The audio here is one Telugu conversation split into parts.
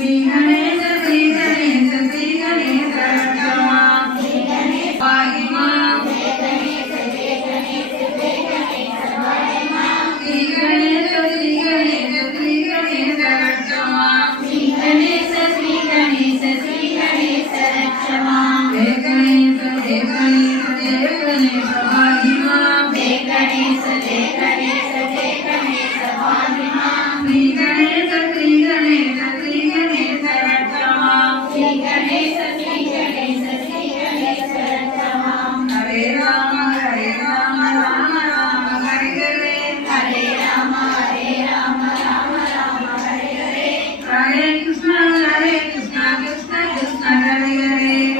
Sing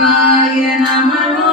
María, en.